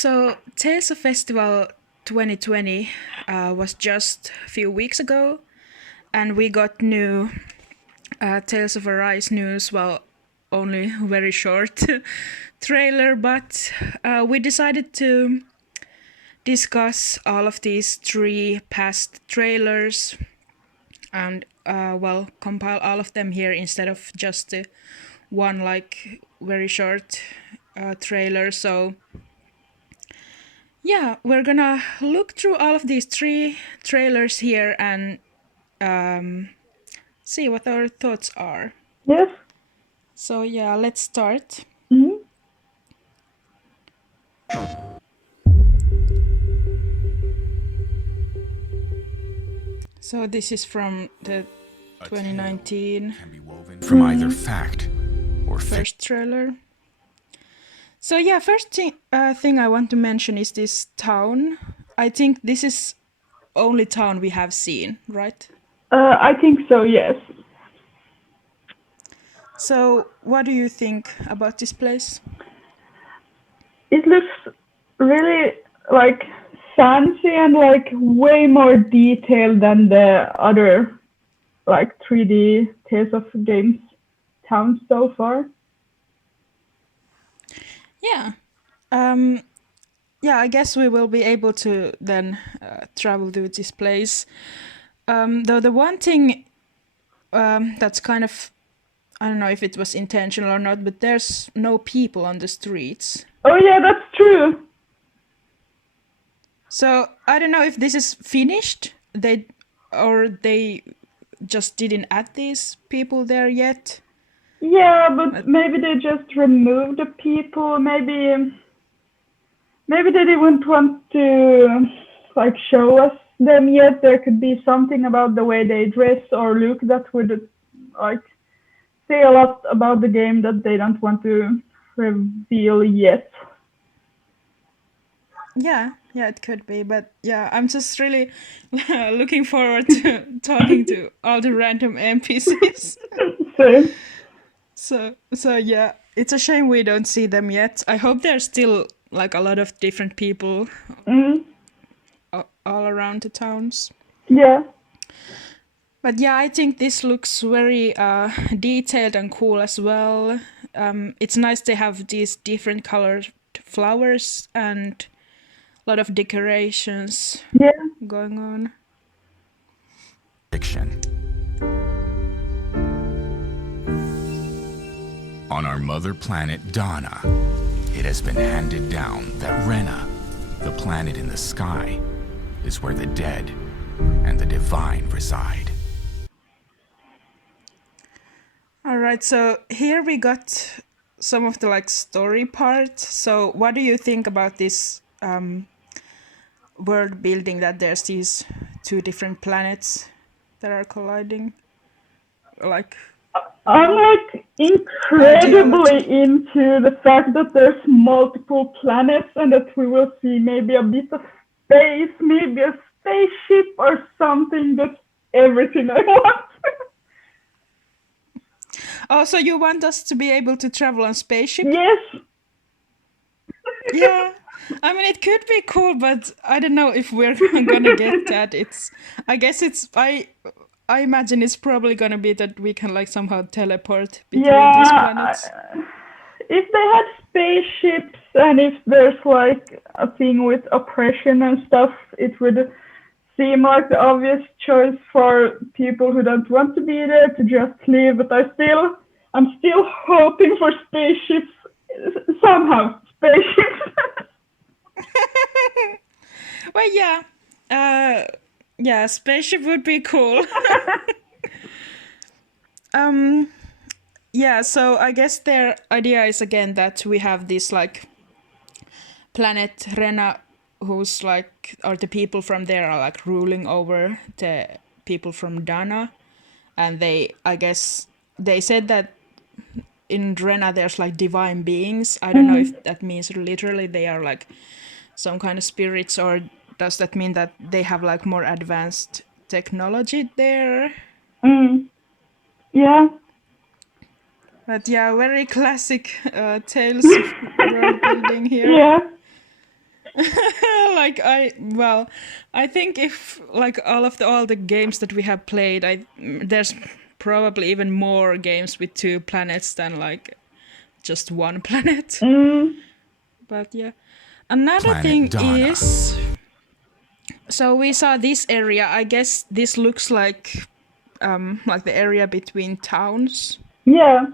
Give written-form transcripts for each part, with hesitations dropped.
So, Tales of Festival 2020 was just a few weeks ago, and we got new Tales of Arise news. Well, only very short trailer, but we decided to discuss all of these three past trailers and compile all of them here instead of just one like very short trailer. So yeah, we're gonna look through all of these three trailers here and see what our thoughts are. Yes. So yeah, let's start. Mhm. So this is from the 2019 can be woven from either fact or fiction. first trailer. So yeah, first thing I want to mention is this town. I think this is only town we have seen, right? I think so, yes. So what do you think about this place? It looks really like fancy and like way more detailed than the other like 3D Tales of Games towns so far. Yeah. Yeah, I guess we will be able to then travel to this place. Though the one thing that's kind of, I don't know if it was intentional or not, but there's no people on the streets. Oh yeah, that's true. So I don't know if this is finished, they just didn't add these people there yet. Yeah, but maybe they just removed the people. Maybe they didn't want to like show us them yet. There could be something about the way they dress or look that would like say a lot about the game that they don't want to reveal yet. Yeah, it could be, but yeah, I'm just really looking forward to talking to all the random NPCs. So So yeah, it's a shame we don't see them yet. I hope there's still like a lot of different people all around the towns. yeah. But yeah, I think this looks very detailed and cool as well. It's nice they have these different colored flowers and a lot of decorations going on. Fiction. On our mother planet Donna, it has been handed down that Rena, the planet in the sky, is where the dead and the divine reside. All right, so here we got some of the like story part. So what do you think about this world building, that there's these two different planets that are colliding? Like, I'm like incredibly into the fact that there's multiple planets and that we will see maybe a bit of space, maybe a spaceship or something. That's everything I want. oh, so you want us to be able to travel on spaceship? Yes. Yeah. I mean, it could be cool, but I don't know if we're gonna get that. I imagine it's probably gonna be that we can like somehow teleport between these planets. If they had spaceships and if there's like a thing with oppression and stuff, it would seem like the obvious choice for people who don't want to be there to just leave. But I'm still hoping for spaceships somehow. Spaceships. Well, yeah, spaceship would be cool. Yeah, so I guess their idea is again that we have this like planet Rena, who's like, or the people from there are like ruling over the people from Dana, and I guess they said that in Rena there's like divine beings. I don't know if that means literally they are like some kind of spirits, or does that mean that they have like more advanced technology there? Yeah. But yeah, very classic tales of world building here. Yeah. I think if like all the games that we have played, there's probably even more games with 2 planets than like just 1 planet. But yeah, another Planet thing Donna. is, so we saw this area. I guess this looks like the area between towns. Yeah.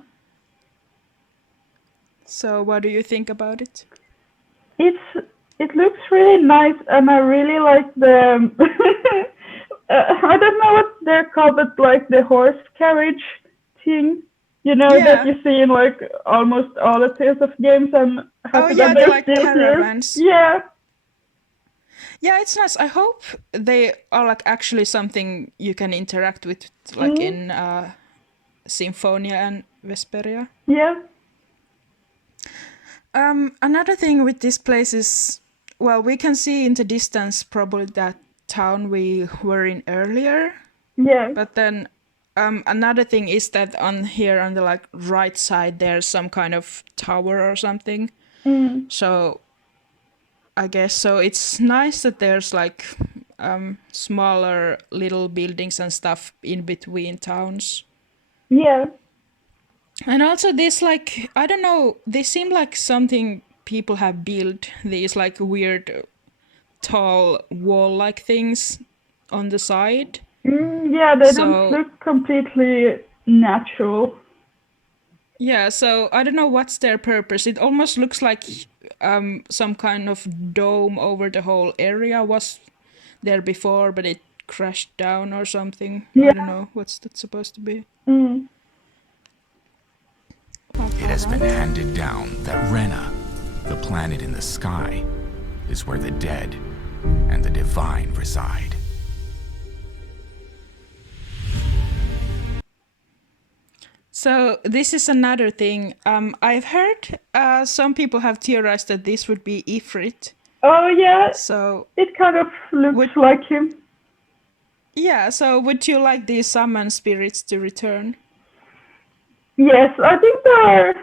So what do you think about it? It looks really nice, and I really like the I don't know what they're called, but like the horse carriage thing, that you see in like almost all the Tales of games. I'm happy that they're they're like still caravans. here. Yeah. Yeah, it's nice. I hope they are like actually something you can interact with, like in Symphonia and Vesperia. Yeah. Another thing with this place is, well, we can see in the distance probably that town we were in earlier. Yeah. But then another thing is that on the like right side there's some kind of tower or something. So I guess so it's nice that there's like smaller little buildings and stuff in between towns. Yeah. And also this, like, I don't know, they seem like something people have built, these like weird tall wall-like things on the side. Yeah, they don't look completely natural. Yeah, so I don't know what's their purpose. It almost looks like some kind of dome over the whole area was there before, but it crashed down or something. Yeah. I don't know what's that supposed to be. It has been handed down that Rena, the planet in the sky, is where the dead and the divine reside. So this is another thing. I've heard some people have theorized that this would be Ifrit. Oh yeah. So it kind of looks like him. Yeah. So would you like these summon spirits to return? Yes, I think there are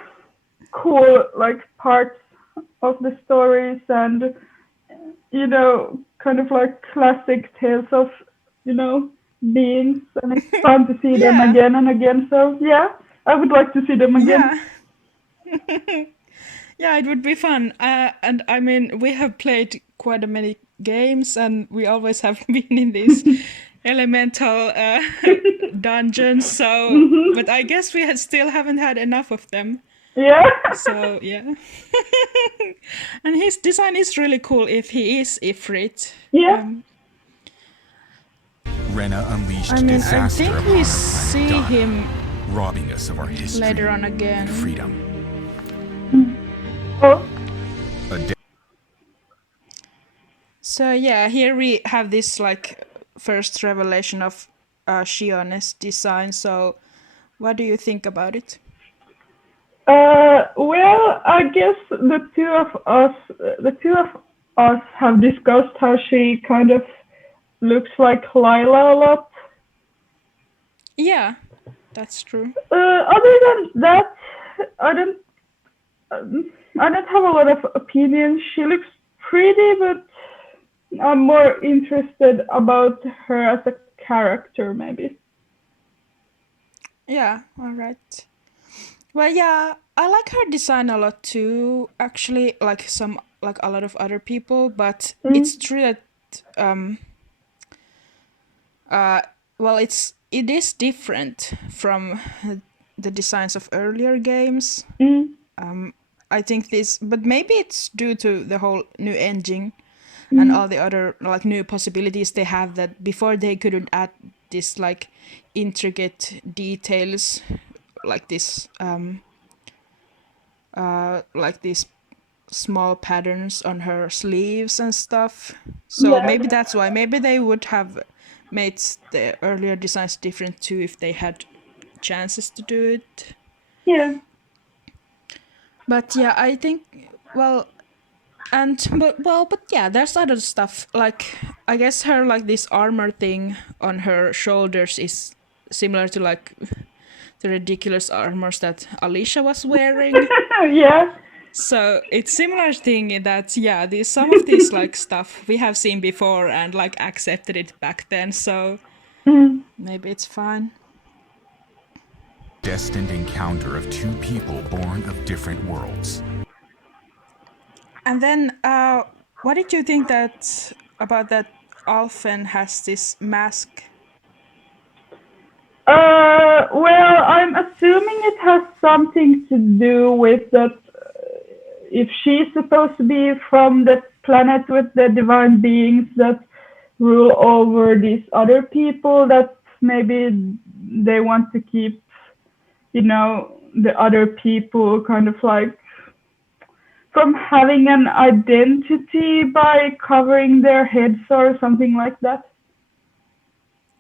cool like parts of the stories, and kind of like classic tales of beings, and it's fun to see them again and again. So yeah, I would like to see them again. Yeah. Yeah, it would be fun. And I mean, we have played quite a many games, and we always have been in these elemental dungeons. So, but I guess we still haven't had enough of them. Yeah. So yeah. And his design is really cool if he is Ifrit. Yeah. Rena unleashed I mean, I disaster think upon we our see planet Donna, him robbing us of our history later on again. and freedom. Oh. So yeah, here we have this like first revelation of Shione's design. So what do you think about it? Well, I guess the two of us have discussed how she kind of looks like Lila a lot. Yeah, that's true. Other than that, I don't have a lot of opinions. She looks pretty, but I'm more interested about her as a character, maybe. Yeah, all right. Well, yeah, I like her design a lot too. Actually, like a lot of other people, but it's true that well, it is different from the designs of earlier games. I think but maybe it's due to the whole new engine and all the other like new possibilities they have, that before they couldn't add this like intricate details like this like these small patterns on her sleeves and stuff. So maybe that's why. Maybe they would have made the earlier designs different too if they had chances to do it. Yeah. But yeah, I think but yeah, there's other stuff, like I guess her like this armor thing on her shoulders is similar to like the ridiculous armors that Alicia was wearing. Yeah. So it's similar thing in that some of these like stuff we have seen before and like accepted it back then, so maybe it's fine. Destined encounter of two people born of different worlds. And then what did you think about that Alphen has this mask? Well, I'm assuming it has something to do with that. If she's supposed to be from the planet with the divine beings that rule over these other people, that maybe they want to keep, the other people kind of like from having an identity by covering their heads or something like that.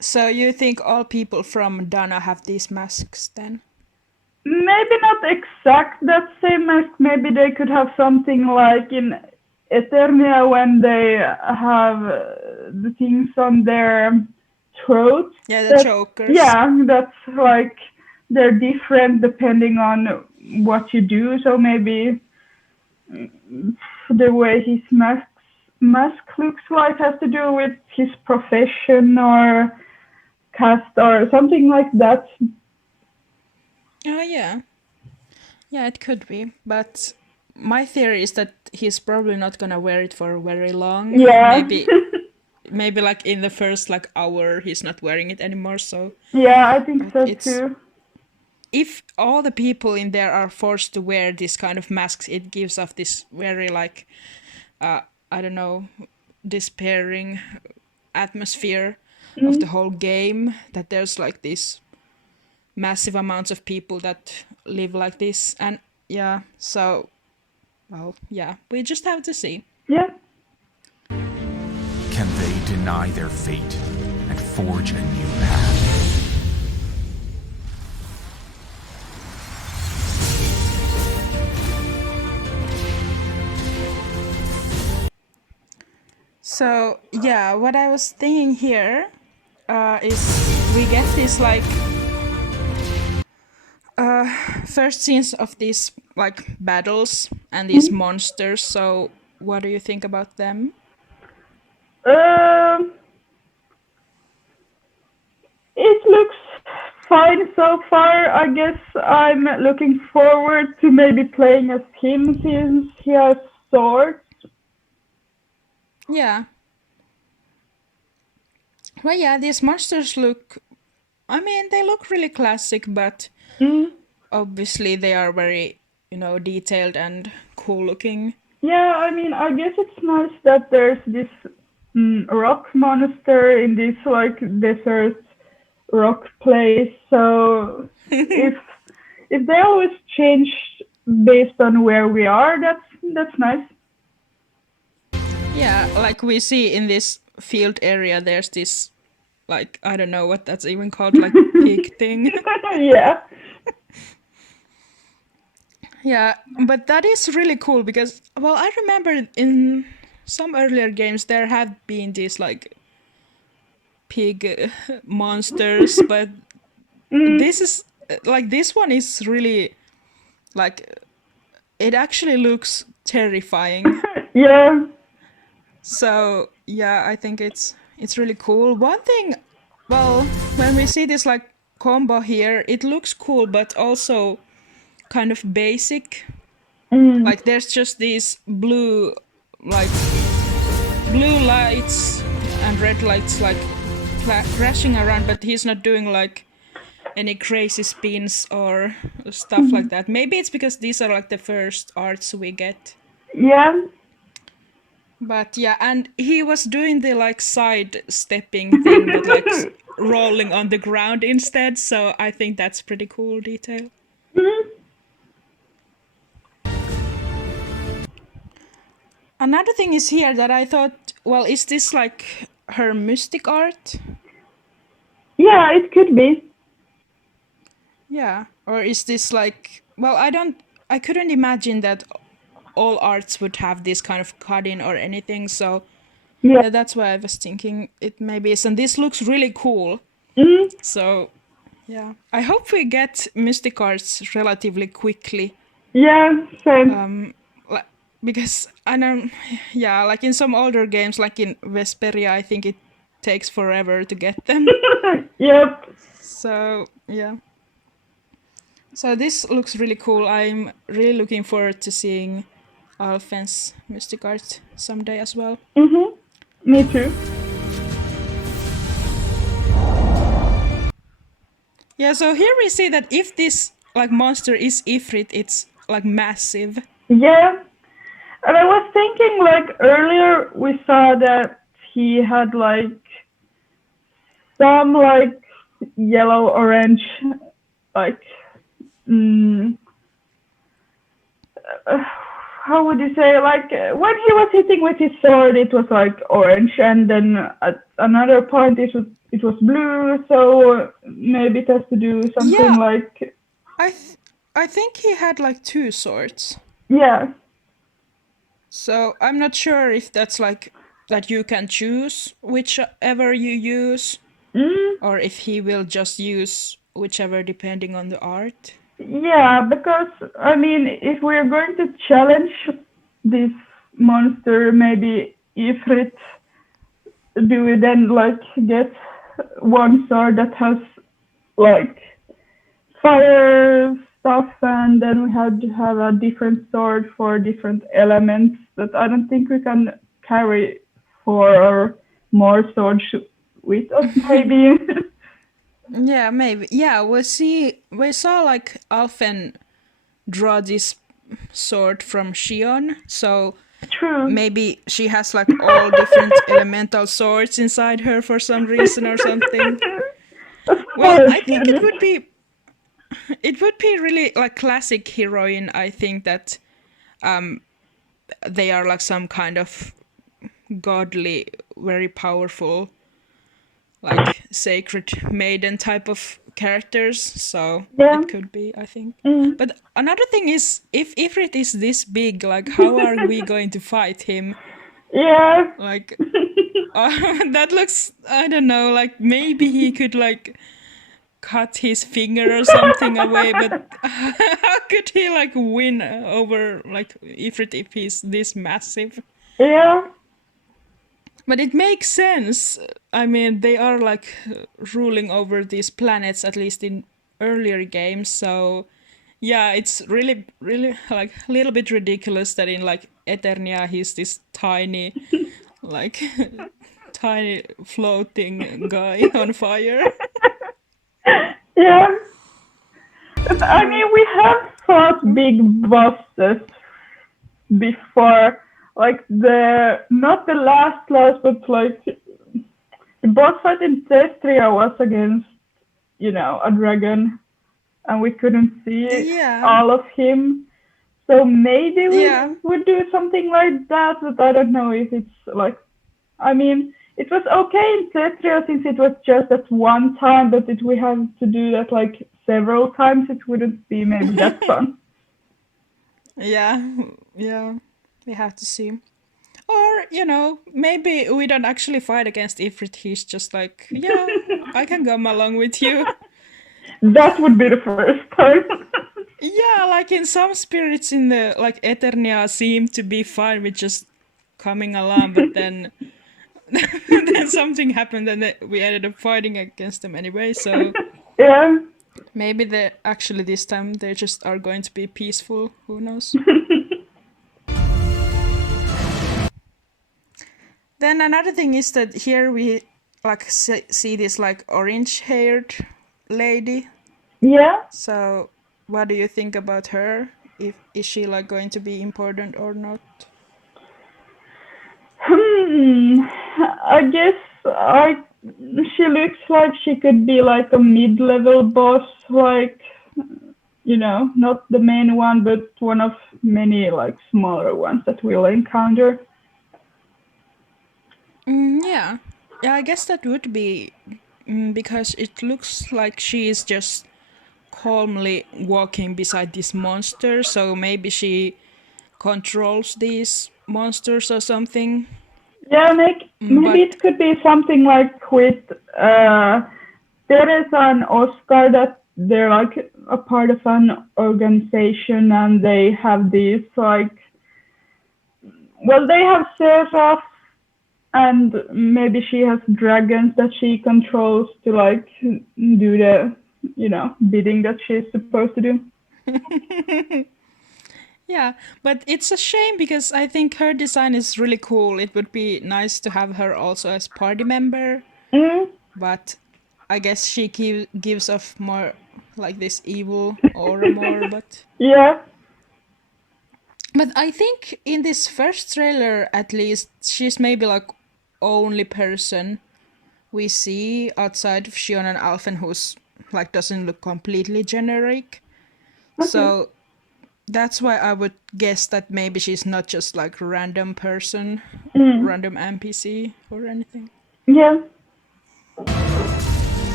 So you think all people from Dana have these masks then? Maybe not exact that same mask. Maybe they could have something like in Eternia when they have the things on their throat. Yeah, the chokers. Yeah, that's like they're different depending on what you do. So maybe the way his mask looks like has to do with his profession or caste or something like that. Oh, yeah. Yeah, it could be. But my theory is that he's probably not gonna wear it for very long. Yeah. Maybe like in the first like hour he's not wearing it anymore, so... Yeah, I think so too. If all the people in there are forced to wear this kind of masks, it gives off this very like, I don't know, despairing atmosphere of the whole game, that there's like this massive amounts of people that live like this. And yeah, so, well, yeah, we just have to see. Yeah. Can they deny their fate and forge a new path? So, yeah, what I was thinking here is we get this like first scenes of these like battles and these monsters. So what do you think about them? It looks fine so far. I guess I'm looking forward to maybe playing as him since he has swords. Yeah. Well, yeah, these monsters look... I mean, they look really classic, but obviously they are very, detailed and cool looking. Yeah, I mean, I guess it's nice that there's this rock monster in this like desert rock place. So if they always change based on where we are, that's nice. Yeah, like we see in this field area, there's this, like, I don't know what that's even called, like pig thing. Yeah. Yeah, but that is really cool because, well, I remember in some earlier games there have been these like pig monsters, but this is like, this one is really like, it actually looks terrifying. Yeah. So yeah, I think it's really cool. One thing, well, when we see this like combo here, it looks cool, but also kind of basic. Like there's just these blue lights and red lights like crashing around, but he's not doing like any crazy spins or stuff like that. Maybe it's because these are like the first arts we get. Yeah. But yeah, and he was doing the like side stepping thing, but like rolling on the ground instead. So I think that's pretty cool detail. Another thing is here that I thought, well, is this like her mystic art? Yeah, it could be. Yeah, or is this like, well, I couldn't imagine that all arts would have this kind of cut-in or anything, so yeah, that's why I was thinking it maybe is. And this looks really cool. So yeah, I hope we get mystic arts relatively quickly. Yeah, same. Because I know, yeah, like in some older games, like in Vesperia, I think it takes forever to get them. Yep. So yeah. So this looks really cool. I'm really looking forward to seeing Alfen's Mystic Art someday as well. Me too. Yeah, so here we see that if this like monster is Ifrit, it's like massive. Yeah. And I was thinking, like, earlier we saw that he had, like, some, like, yellow, orange, like, mm, uh, how would you say, like, when he was hitting with his sword, it was, like, orange, and then at another point it was blue, so maybe it has to do something Yeah, like, I think he had like two swords. yeah. So I'm not sure if that's like that you can choose whichever you use, or if he will just use whichever depending on the art. Yeah, because I mean, if we are going to challenge this monster, maybe Ifrit, do we then like get one sword that has like fire stuff, and then we had to have a different sword for different elements that I don't think we can carry four or more swords with us, maybe. Yeah, maybe. Yeah, we saw like Alphen draw this sword from Shion, so True. maybe she has like all different elemental swords inside her for some reason or something. Of Well, course, I think really. it would be really like classic heroine. I think that they are like some kind of godly, very powerful, like sacred maiden type of characters. So Yeah. it could be, I think. Mm. But another thing is, if Ifrit is this big, like how are we going to fight him? Yeah. Like that looks, I don't know, like maybe he could like cut his finger or something away, but how could he like win over like Ifrit if he's this massive? Yeah. But it makes sense. I mean, they are like ruling over these planets, at least in earlier games. So yeah, it's really, really like a little bit ridiculous that in like Eternia he's this tiny, like tiny floating guy on fire. Yeah. But I mean, we have fought big bosses before, like the not the last loss, but like the boss fight in Testria was against, a dragon, and we couldn't see Yeah, all of him. So maybe we yeah, would do something like that, but I don't know if it's like. I mean, it was okay in Testria since it was just at one time, but if we have to do that like several times, it wouldn't be maybe that fun. yeah, yeah. We have to see. Or, maybe we don't actually fight against Ifrit. He's just like, yeah, I can come along with you. That would be the first time. Yeah, like in some spirits in the like Eternia seem to be fine with just coming along, but then then something happened and we ended up fighting against them anyway. So Yeah. maybe they actually this time they just are going to be peaceful. Who knows? Then another thing is that here we like see this like orange-haired lady. Yeah. So what do you think about her? Is she like going to be important or not? I guess she looks like she could be like a mid-level boss, like not the main one, but one of many like smaller ones that we'll encounter. Yeah. Yeah, I guess that would be because it looks like she is just calmly walking beside this monster, so maybe she controls these monsters or something. Yeah, maybe But it could be something like with there is an Oscar that they're like a part of an organization, and they have these like, well, they have Seraph, and maybe she has dragons that she controls to like do the, bidding that she's supposed to do. Yeah, but it's a shame because I think her design is really cool. It would be nice to have her also as party member, but I guess she gives off more like this evil aura more, but... Yeah. But I think in this first trailer, at least, she's maybe like only person we see outside of Shion and Alphen who's like doesn't look completely generic. Okay. So that's why I would guess that maybe she's not just like random person, random NPC or anything. Yeah.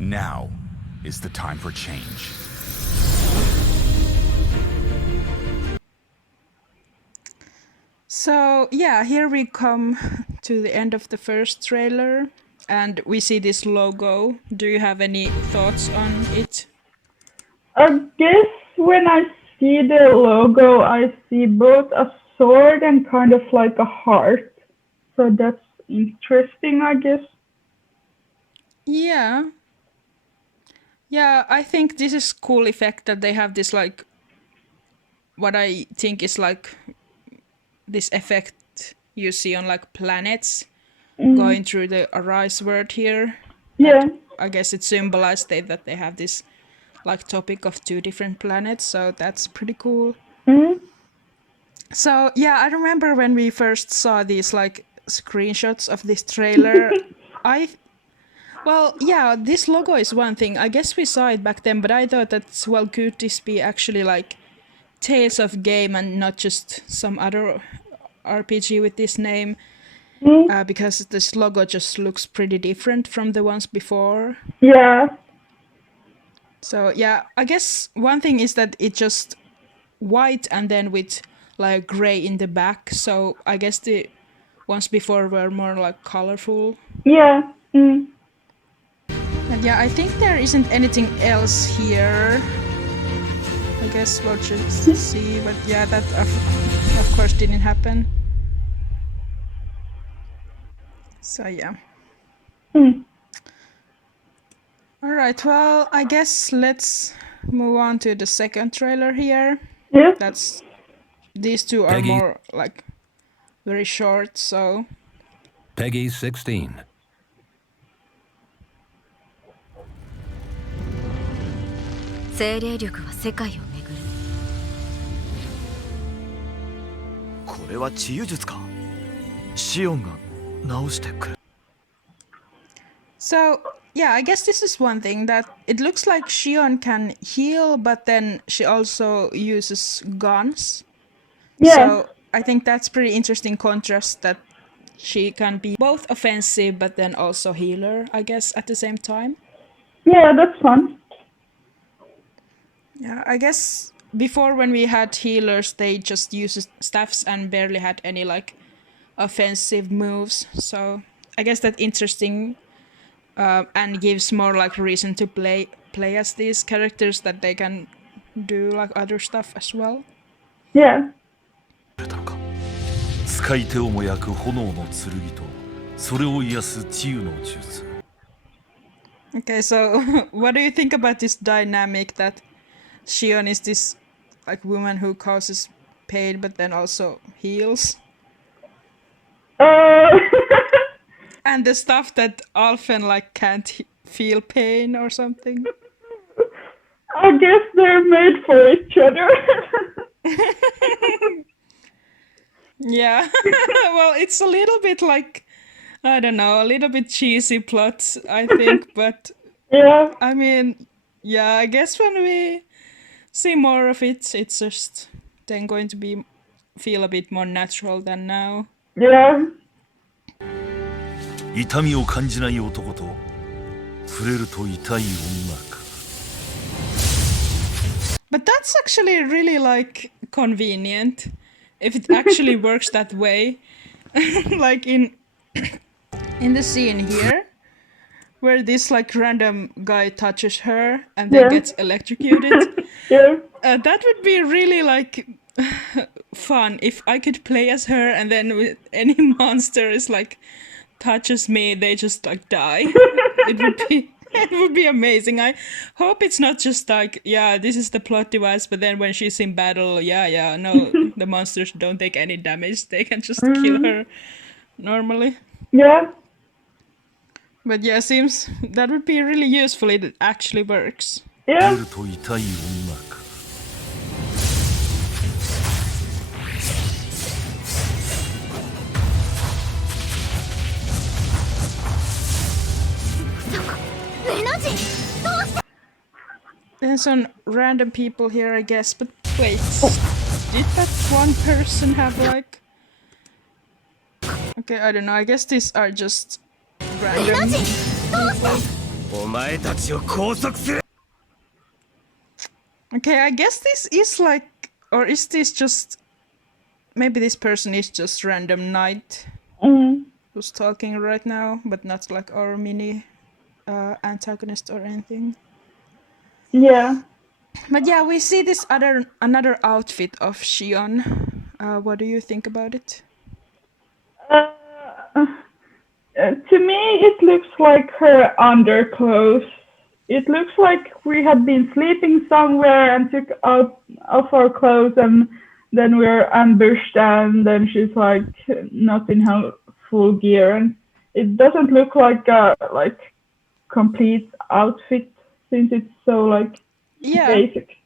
Now is the time for change. So yeah, here we come to the end of the first trailer and we see this logo. Do you have any thoughts on it? I guess when I see the logo, I see both a sword and kind of like a heart. So that's interesting, I guess. Yeah. Yeah, I think this is cool effect that they have this like, what I think is like this effect you see on like planets going through the Arise word here. Yeah. I guess it symbolized that they have this like topic of two different planets, so that's pretty cool. So yeah, I remember when we first saw these like screenshots of this trailer, well, yeah, this logo is one thing. I guess we saw it back then, but I thought that, well, could this be actually like Tales of Game and not just some other RPG with this name? Because this logo just looks pretty different from the ones before. Yeah. So yeah, I guess one thing is that it's just white and then with like gray in the back. So I guess the ones before were more like colorful. Yeah. And yeah, I think there isn't anything else here. I guess we'll just see, but yeah, that of course didn't happen. So yeah. Alright, well, I guess let's move on to the second trailer here. Yeah. These two are Peggy. more like very short, so... Peggy 16. 精霊力は世界を巡る。これは治癒術か。シオンが直してくれ。 So, yeah, I guess this is one thing that it looks like Shion can heal, but then she also uses guns. Yeah. So, I think that's pretty interesting contrast that she can be both offensive but then also healer, I guess, at the same time. Yeah, that's fun. Yeah, I guess before when we had healers, they just used staffs and barely had any like offensive moves. So I guess that's interesting and gives more like reason to play as these characters that they can do like other stuff as well. Yeah. 使い手をも焼く炎の剣とそれを癒す治癒の術。 Okay, so what do you think about this dynamic that Shion is this like woman who causes pain but then also heals? And the stuff that Alphen like can't feel pain or something. I guess they're made for each other. Yeah. Well, it's a little bit like, I don't know, a little bit cheesy plot, I think, but Yeah. I mean, yeah, I guess when we see more of it, it's just then going to feel a bit more natural than now. Yeah. 痛みを感じない男と触れると痛い女か。 But that's actually really like convenient if it actually works that way. like in the scene here, where this like random guy touches her and then gets electrocuted. Yeah. That would be really like fun if I could play as her, and then with any monster is like touches me, they just like die. It would be amazing. I hope it's not just like, yeah, this is the plot device, but then when she's in battle, no, the monsters don't take any damage. They can just kill her normally. Yeah. But yeah, seems that would be really useful. It actually works. Yeah. 出ると痛い音楽 There's some random people here, I guess, but wait, did that one person have like... Okay, I don't know, I guess these are just random people. お前たちを拘束する Okay, I guess this is like... Or is this just... Maybe this person is just random knight who's talking right now, but not like our mini antagonist or anything. Yeah. But yeah, we see this another outfit of Shion. What do you think about it? To me, it looks like her underclothes. It looks like we had been sleeping somewhere and took out off our clothes, and then we were ambushed, and then she's like not in her full gear, and it doesn't look like a complete outfit since it's so like basic.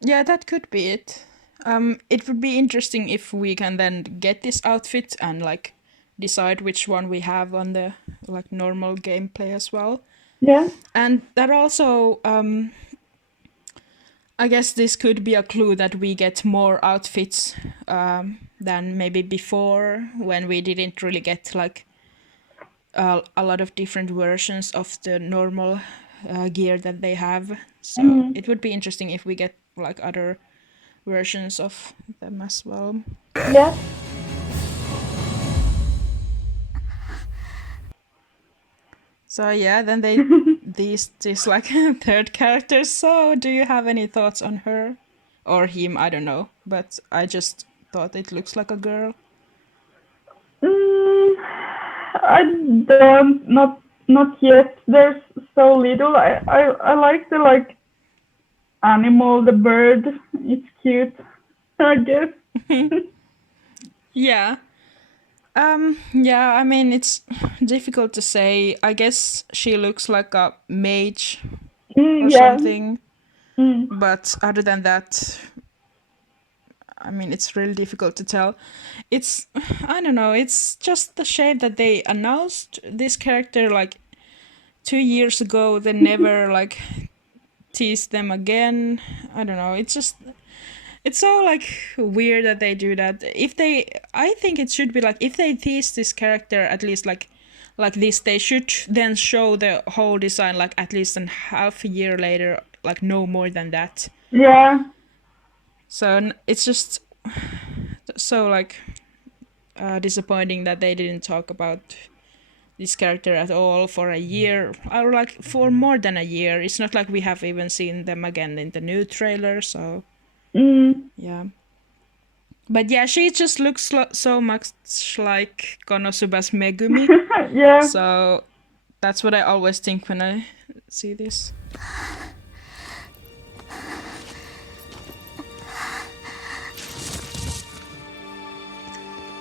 Yeah, that could be it. It would be interesting if we can then get this outfit and like decide which one we have on the like normal gameplay as well. Yeah. And that also, I guess this could be a clue that we get more outfits than maybe before, when we didn't really get like a lot of different versions of the normal gear that they have. So it would be interesting if we get like other versions of them as well. Yeah. So yeah, then they these like third characters. So do you have any thoughts on her or him? I don't know, but I just thought it looks like a girl. I don't, not yet. There's so little. I like the like animal, the bird. It's cute, I guess. Yeah. Yeah, I mean, it's difficult to say. I guess she looks like a mage or something. But other than that, I mean, it's really difficult to tell. It's, I don't know, it's just the shame that they announced this character like 2 years ago, then never like teased them again. I don't know, it's just... It's so like weird that they do that. I think it should be like, if they tease this character at least like this, they should then show the whole design like at least a half a year later, like no more than that. Yeah. So it's just so like disappointing that they didn't talk about this character at all for a year, or like for more than a year. It's not like we have even seen them again in the new trailer, so... Yeah. But yeah, she just looks so much like Konosuba's Megumi. Yeah. So that's what I always think when I see this.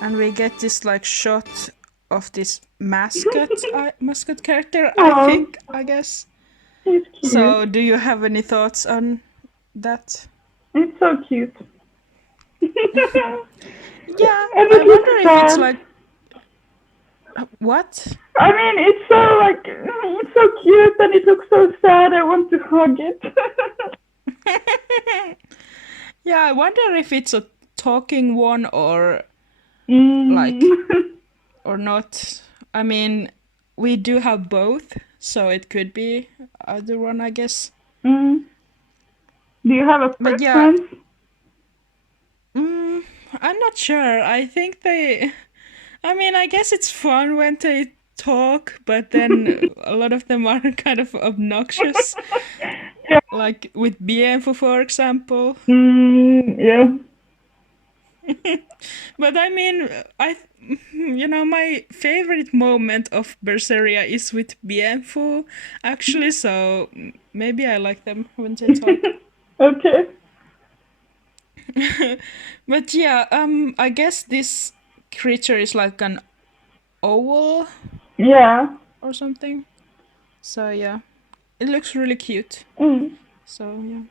And we get this like shot of this mascot character, I think, I guess. It's cute. So do you have any thoughts on that? It's so cute. Yeah, And I it looks wonder if it's sad. like... What? I mean, it's so like, it's so cute and it looks so sad. I want to hug it. Yeah, I wonder if it's a talking one or like, or not. I mean, we do have both, so it could be either one, I guess. Do you have a But yeah. preference? I'm not sure. I think I guess it's fun when they talk, but then a lot of them are kind of obnoxious. Yeah. Like with Bienfu, for example. Yeah. But my favorite moment of Berseria is with Bienfu, actually, so maybe I like them when they talk. Okay. But yeah, I guess this creature is like an owl Yeah. or something. So yeah, it looks really cute. So yeah.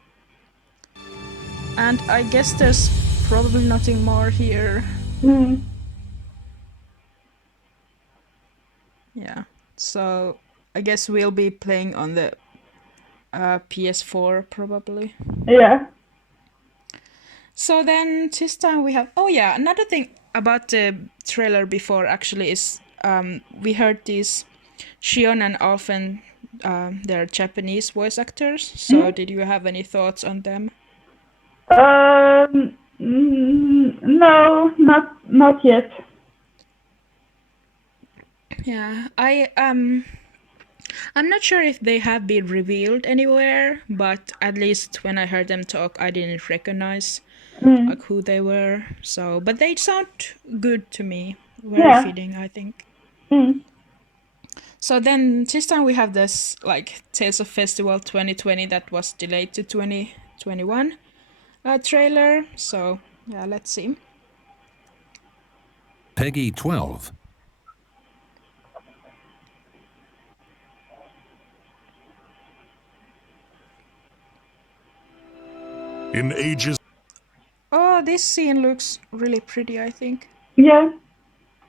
And I guess there's probably nothing more here. Yeah. So I guess we'll be playing on the PS4 probably. Yeah. So then this time we have... Oh yeah, another thing about the trailer before actually is we heard these Shion and Alphen, they're Japanese voice actors. So did you have any thoughts on them? No, not yet. Yeah, I'm not sure if they have been revealed anywhere, but at least when I heard them talk, I didn't recognize like who they were. So, but they sound good to me. Very fitting, I think. So then this time we have this like Tales of Festival 2020 that was delayed to 2021 trailer. So yeah, let's see. Peggy 12. In ages. Oh, this scene looks really pretty, I think. Yeah.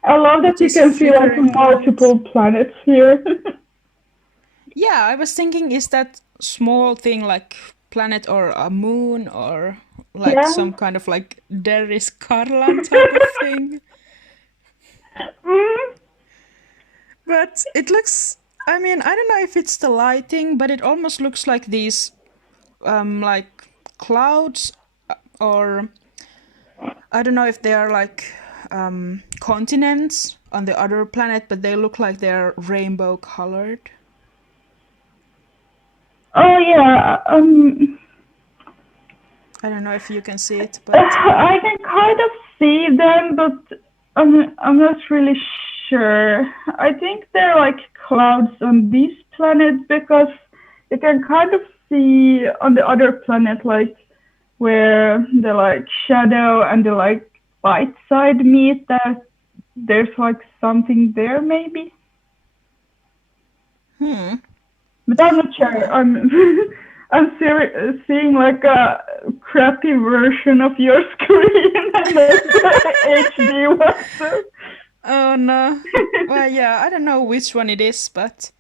I love that you can see like multiple planets here. Yeah, I was thinking, is that small thing like planet or a moon or like some kind of like Derris Karlan type of thing? But it looks... I don't know if it's the lighting, but it almost looks like these like clouds, or I don't know if they are like continents on the other planet, but they look like they're rainbow colored. Oh yeah. I don't know if you can see it, but I can kind of see them, but I'm not really sure. I think they're like clouds on this planet, because you can kind of see on the other planet like where the like shadow and the like light side meet, that there's like something there maybe. But I'm not sure. I'm seeing like a crappy version of your screen and the HD one. oh no. Well, yeah, I don't know which one it is, but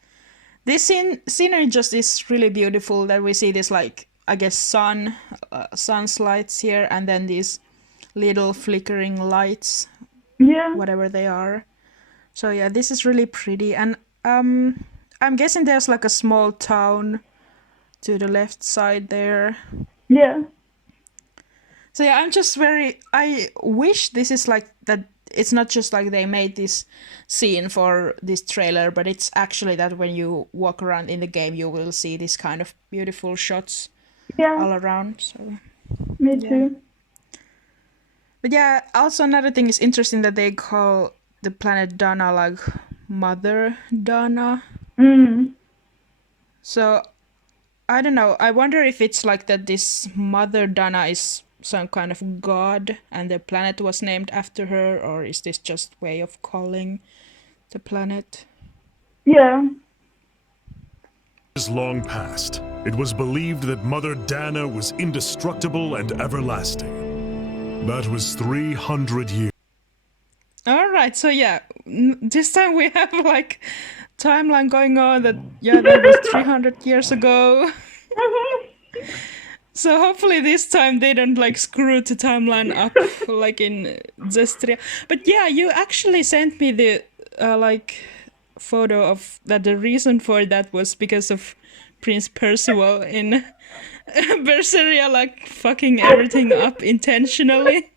this scenery just is really beautiful. That we see this like, I guess, sun's lights here, and then these little flickering lights, whatever they are. So yeah, this is really pretty, and I'm guessing there's like a small town to the left side there. Yeah. So yeah, I wish this is like that. It's not just like they made this scene for this trailer, but it's actually that when you walk around in the game, you will see this kind of beautiful shots all around. So me too. But yeah, also another thing is interesting that they call the planet Dana like Mother Dana. So I don't know. I wonder if it's like that this Mother Dana is some kind of god and the planet was named after her, or is this just way of calling the planet? Yeah. Is long past. It was believed that Mother Dana was indestructible and everlasting. That was 300 years. All right, so yeah, this time we have like timeline going on that was 300 years ago. So hopefully this time they don't like screw the timeline up like in Zestria. But yeah, you actually sent me the like photo of that. The reason for that was because of Prince Percival in Berseria, like fucking everything up intentionally.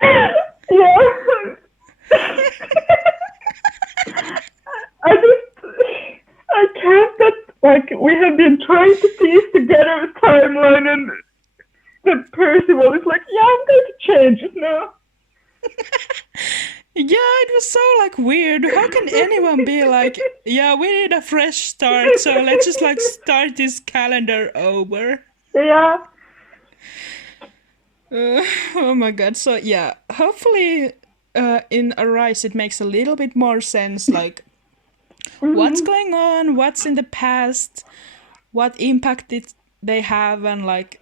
Yeah. I can't that like we have been trying to piece together a timeline and the Percival is like, yeah, I'm going to change it now. Yeah, it was so like weird. How can anyone be like, yeah, we need a fresh start, so let's just like start this calendar over. Yeah. Oh my god. So yeah, hopefully in Arise it makes a little bit more sense, like what's going on, what's in the past, what impact did they have, and like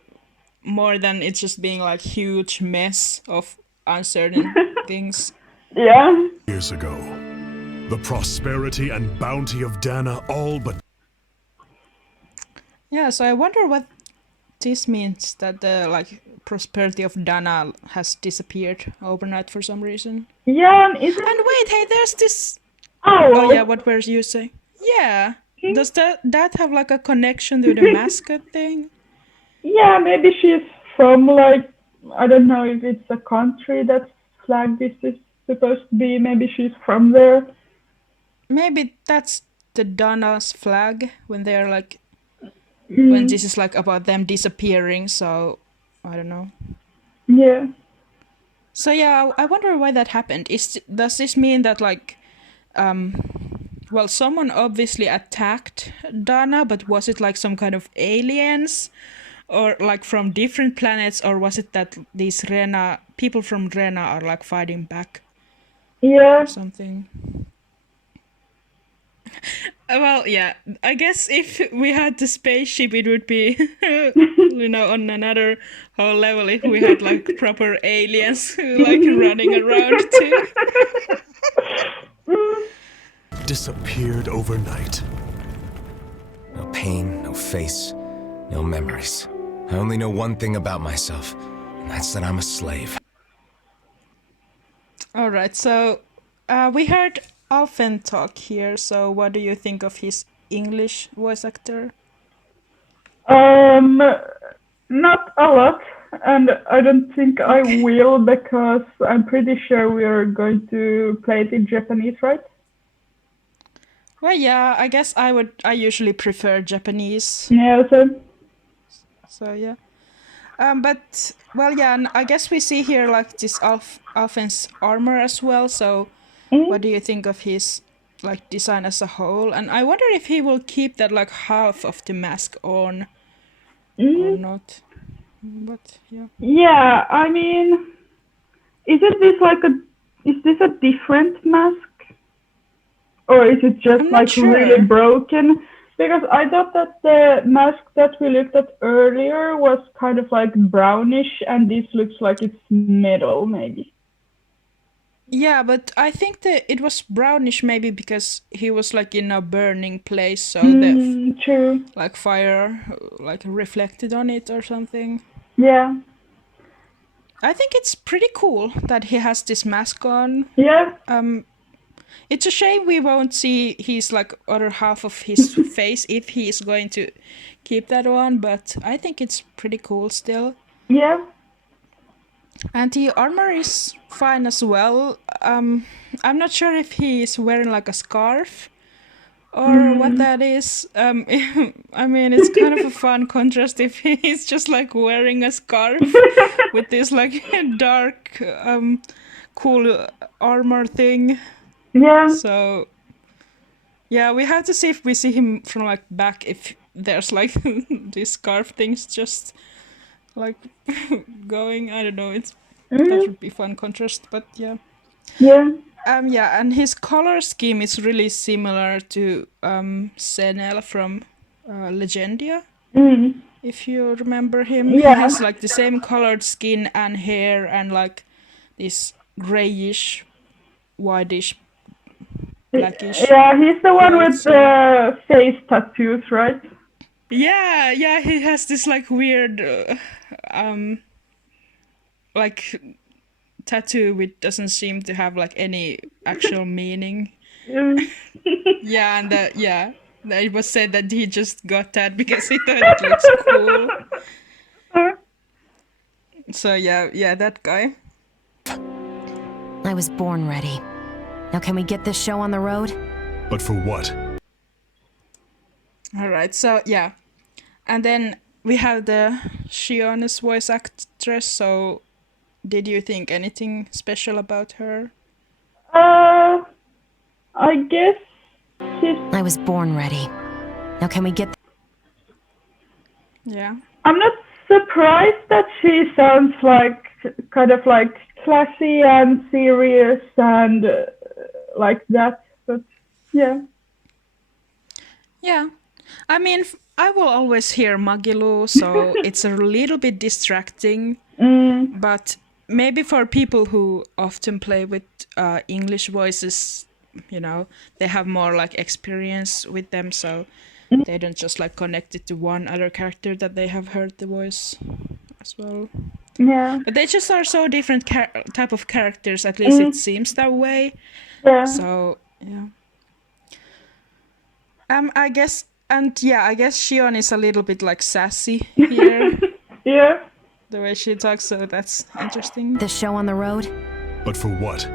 more than it's just being like huge mess of uncertain things. Yeah. Years ago, the prosperity and bounty of Dana all but Yeah, so I wonder what this means, that the like prosperity of Dana has disappeared overnight for some reason. Yeah, and isn't And wait, hey, there's this. oh, Oh yeah, what were you saying? Yeah, does that have like a connection to the mascot thing? yeah, maybe she's from like I don't know if it's a country that flag this is supposed to be. Maybe she's from there. Maybe that's the Dana's flag when they're like when this is like about them disappearing. So I don't know. Yeah. So yeah, I wonder why that happened. Does this mean that like, well, someone obviously attacked Dana, but was it like some kind of aliens, or like from different planets, or was it that these Rena people from Rena are like fighting back Yeah. or something? Well, yeah, I guess if we had the spaceship, it would be, on another whole level if we had like proper aliens like running around too. disappeared overnight. No pain, no face, no memories. I only know one thing about myself, and that's that I'm a slave. All right, so we heard Alfen talk here. So what do you think of his English voice actor? Not a lot, and I don't think I will because I'm pretty sure we are going to play it in Japanese, right? Well, yeah, I guess I usually prefer Japanese. Yeah, So yeah. But well, yeah, and I guess we see here like this Alfen's armor as well. So what do you think of his like design as a whole? And I wonder if he will keep that like half of the mask on or not. But yeah. Yeah, I mean, is this a different mask? Or is it just I'm not like sure. really broken? Because I thought that the mask that we looked at earlier was kind of like brownish, and this looks like it's metal, maybe. Yeah, but I think that it was brownish maybe because he was like in a burning place, so the True. like fire like reflected on it or something. Yeah. I think it's pretty cool that he has this mask on. Yeah. It's a shame we won't see his like other half of his face if he is going to keep that on, but I think it's pretty cool still. Yeah. And the armor is fine as well. I'm not sure if he is wearing like a scarf or what that is. I mean, it's kind of a fun contrast if he's just like wearing a scarf with this like dark, cool armor thing. Yeah. So, yeah, we have to see if we see him from like back, if there's like these scarf things just like going. I don't know. That would be fun contrast, but yeah. Yeah. Yeah, and his color scheme is really similar to Senel from Legendia. If you remember him, he has like the same colored skin and hair and like this grayish, whitish, blackish. Yeah, he's the one with the face tattoos, right? Yeah, he has this like weird, like tattoo which doesn't seem to have like any actual meaning. Yeah, and it was said that he just got that because he thought it looks cool. So yeah, that guy. I was born ready. Now can we get this show on the road? But for what? All right, so yeah. And then we have the Shiona's voice actress, so did you think anything special about her? I guess she's... I was born ready. Now can we get... Yeah. I'm not surprised that she sounds like kind of like classy and serious and like that, but yeah. Yeah. I mean, I will always hear Magilu, so it's a little bit distracting. But maybe for people who often play with English voices, you know, they have more like experience with them, so they don't just like connect it to one other character that they have heard the voice as well. Yeah. But they just are so different type of characters, at least it seems that way. Yeah. So, yeah. I guess Shion is a little bit like sassy here. Yeah. The way she talks, so that's interesting. The show on the road? But for what?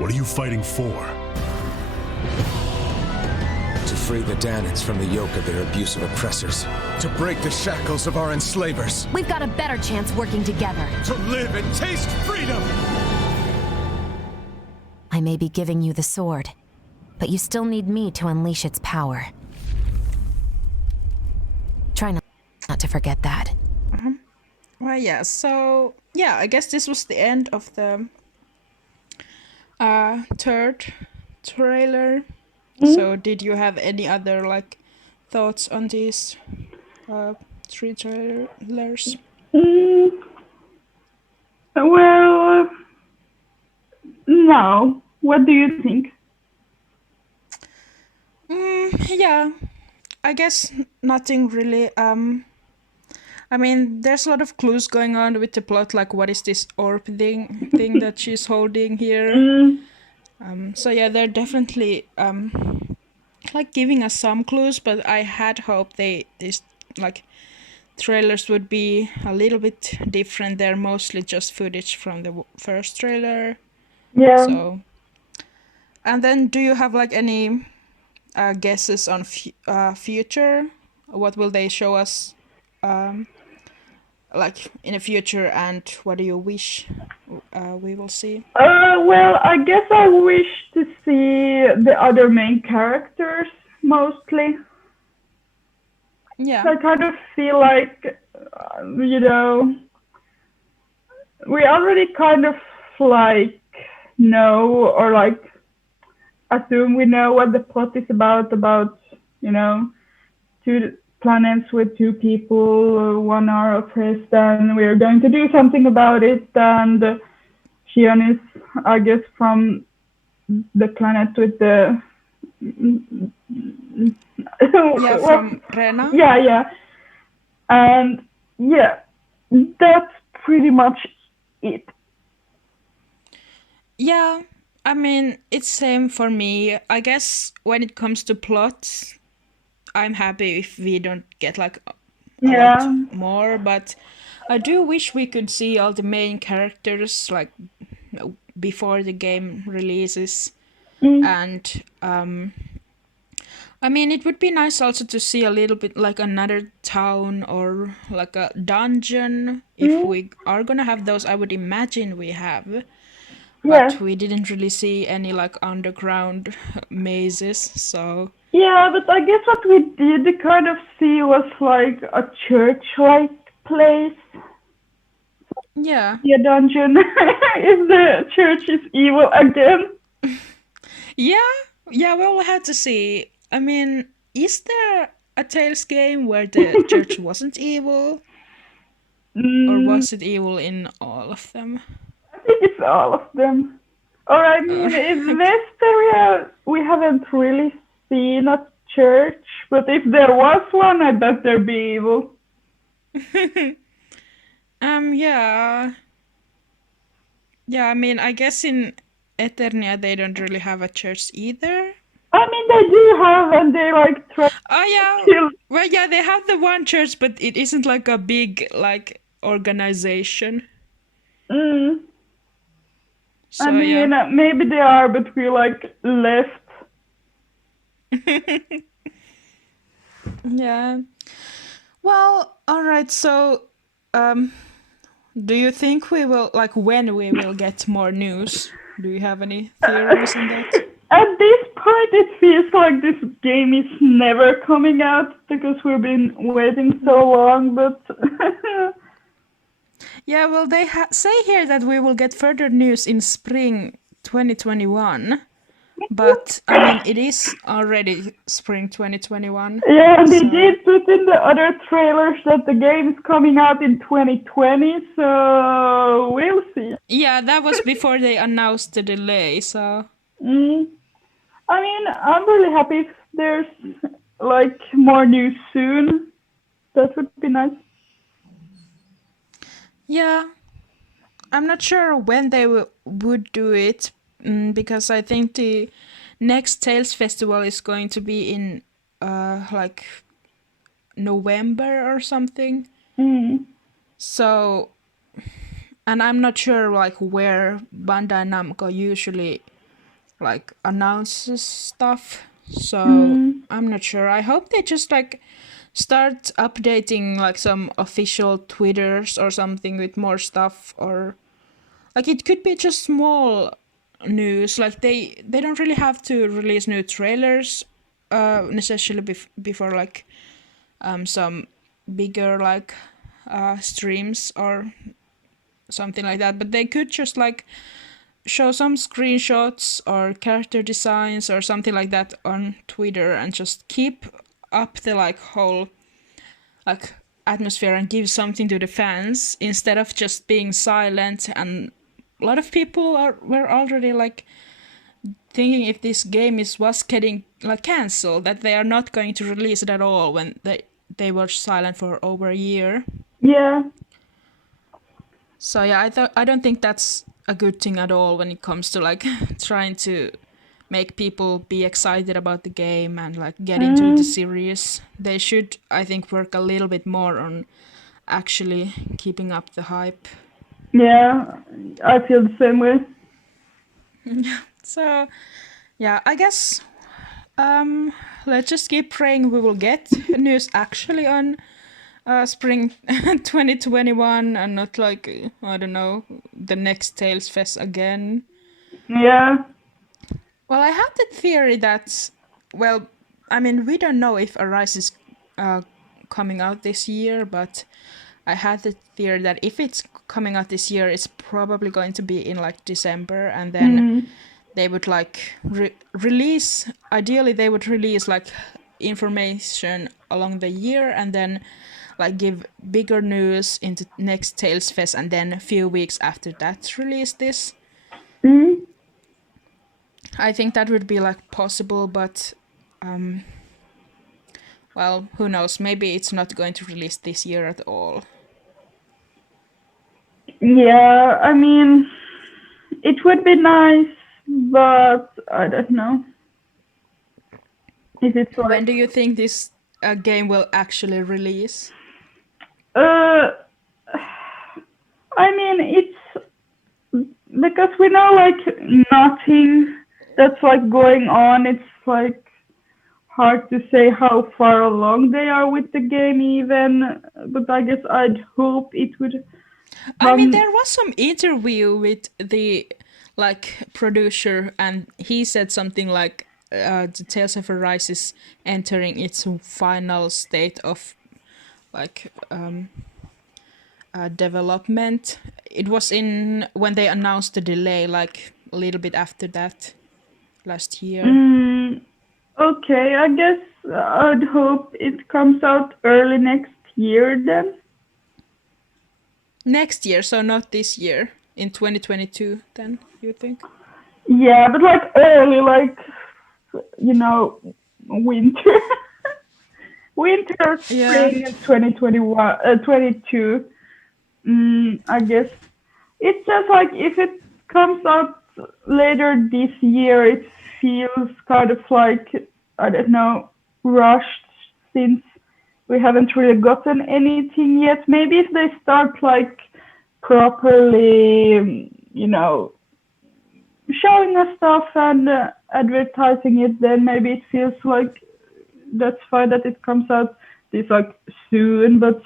What are you fighting for? To free the Danans from the yoke of their abusive oppressors. To break the shackles of our enslavers. We've got a better chance working together. To live and taste freedom! I may be giving you the sword, but you still need me to unleash its power. Try not to forget that. Well, yeah, so, yeah, I guess this was the end of the third trailer. So, did you have any other, like, thoughts on these 3 trailers? Well, no. What do you think? Yeah, I guess nothing really. I mean, there's a lot of clues going on with the plot, like what is this orb thing that she's holding here. So yeah, they're definitely like giving us some clues, but I had hoped these like trailers would be a little bit different. They're mostly just footage from the first trailer. Yeah. So, and then do you have like any guesses on future? What will they show us? Like in the future, and what do you wish we will see? Well, I guess I wish to see the other main characters mostly. Yeah. I kind of feel like, you know, we already kind of like know or like assume we know what the plot is about, you know, 2 planets with 2 people, 1 are oppressed, and we're going to do something about it. And Shion is, I guess, from the planet with the... Yeah, from Rena? Yeah. And yeah, that's pretty much it. Yeah, I mean, it's same for me. I guess when it comes to plots, I'm happy if we don't get like a lot more, but I do wish we could see all the main characters like before the game releases. And I mean, it would be nice also to see a little bit like another town or like a dungeon. If we are gonna have those, I would imagine we have. But we didn't really see any like underground mazes, so... Yeah, but I guess what we did kind of see was like a church-like place. Yeah. A dungeon. If the church is evil again. Yeah, well, we'll have to see. I mean, is there a Tales game where the church wasn't evil? Or was it evil in all of them? I think it's all of them. Or I mean, in Westeria, we haven't really seen a church, but if there was one, I bet there'd be evil. Yeah. Yeah, I mean, I guess in Eternia they don't really have a church either. I mean, they do have, and they like try. Oh yeah. Well, yeah, they have the one church, but it isn't like a big like organization. So I mean, yeah. maybe they are, but we like left. Yeah. Well, all right. So, do you think we will like when we will get more news? Do you have any theories on that? At this point, it feels like this game is never coming out because we've been waiting so long. But Yeah, well, they say here that we will get further news in spring 2021. But, I mean, it is already spring 2021. yeah, and they so- did put in the other trailers that the game is coming out in 2020. So we'll see. Yeah, that was before they announced the delay, so... I mean, I'm really happy if there's like more news soon. That would be nice. Yeah. I'm not sure when they would do it, because I think the next Tales Festival is going to be in, like, November or something. So... And I'm not sure, like, where Bandai Namco usually, like, announces stuff. So, I'm not sure. I hope they just, like, start updating, like, some official Twitters or something with more stuff. Or, like, it could be just small news. Like, they don't really have to release new trailers, necessarily before, like, some bigger, like, streams or something like that, but they could just like show some screenshots or character designs or something like that on Twitter and just keep up the like whole like atmosphere and give something to the fans instead of just being silent. And a lot of people were already like thinking if this game was getting like cancelled, that they are not going to release it at all when they were silent for over a year. Yeah. So yeah, I don't think that's a good thing at all when it comes to like trying to make people be excited about the game and like get into the series. They should, I think, work a little bit more on actually keeping up the hype. Yeah, I feel the same way. So yeah, I guess let's just keep praying we will get news actually on spring 2021 and not like, I don't know, the next Tales Fest again. Yeah. Well, I have the theory that, well, I mean, we don't know if Arise is coming out this year, but I had the theory that if it's coming out this year, it's probably going to be in like December, and then they would like release, ideally they would release like information along the year and then like give bigger news into next Tales Fest, and then a few weeks after that release this. I think that would be like possible, but well, who knows? Maybe it's not going to release this year at all. Yeah, I mean, it would be nice, but I don't know. If it's like... When do you think this game will actually release? I mean, it's because we know like nothing that's like going on. It's like hard to say how far along they are with the game even, but I guess I'd hope it would. I mean, there was some interview with the like producer, and he said something like the Tales of Arise is entering its final state of like development. It was in when they announced the delay, like a little bit after that last year. Okay, I guess I'd hope it comes out early next year then. Next year, so not this year, in 2022 then, you think? Yeah, but like early, like, you know, winter. Winter, spring, 2021, 22. I guess it's just like if it comes out later this year, it feels kind of like, I don't know, rushed since we haven't really gotten anything yet. Maybe if they start like properly, you know, showing us stuff and advertising it, then maybe it feels like that's fine that it comes out this like soon. But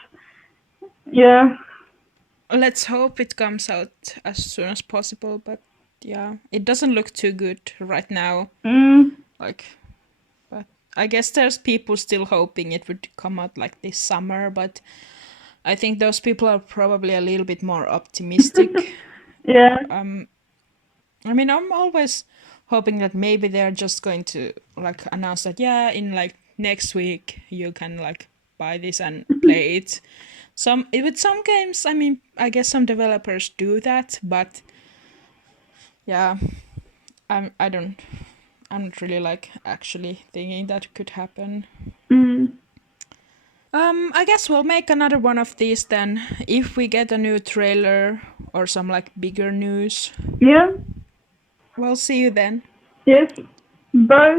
yeah, Let's hope it comes out as soon as possible, but yeah, it doesn't look too good right now. Like, but I guess there's people still hoping it would come out like this summer, but I think those people are probably a little bit more optimistic. yeah, I mean, I'm always hoping that maybe they're just going to like announce that, yeah, in like next week you can like buy this and play it. With some games, I mean, I guess some developers do that, but yeah, I'm not really like actually thinking that could happen. I guess we'll make another one of these then if we get a new trailer or some like bigger news. yeah, We'll see you then. yes, bye.